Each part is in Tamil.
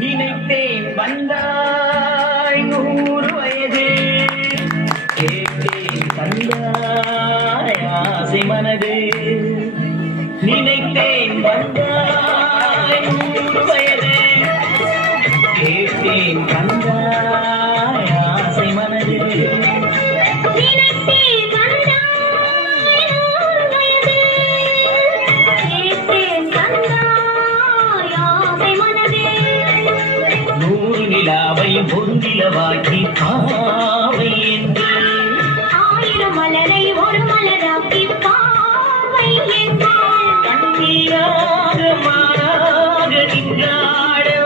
நினைத்தேன் வந்தாய் 100 வயது கேட்டேன் தந்தாய் ஆசை மனது நினைத்தேன் வந்தாய் 100 வயது கேட்டேன் தந்தாய் ஆசை மனது நிலாவை பொருந்திலவாக்கி பாவை என்று 1000 மலரை ஒரு மலராக்கி பாவை என்று கண்ணீராக மாறாக நின்றாடோ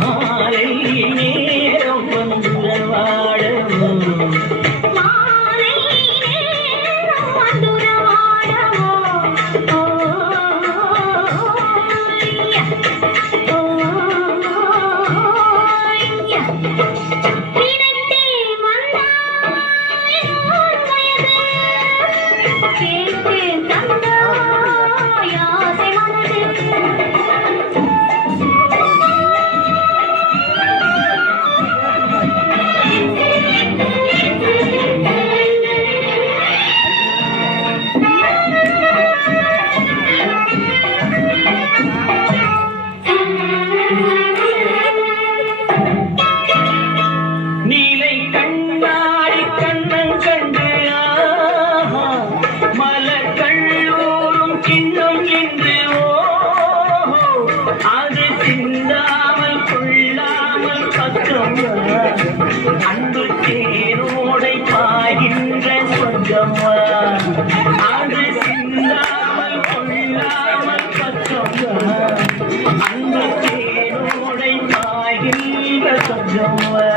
மாலை நேரம் வந்துரவாடோ அன்பு தேரோடை பாய்கின்ற சொந்தம்மா அது சிந்தாமல் கொள்ளாமல் பச்சம்மா அன்பு தேரோடை பாய்கின்ற சொந்தம்மா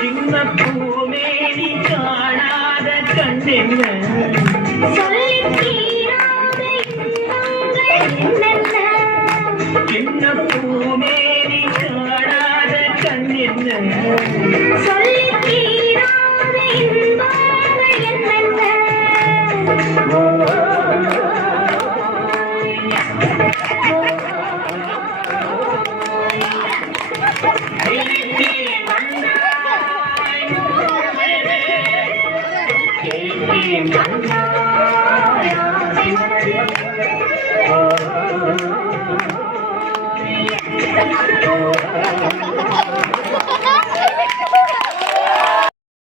சின்ன பூமேனி காணாத கண்ணென்ன சின்ன பூமேனி காணாத கண்ணென்ன Oh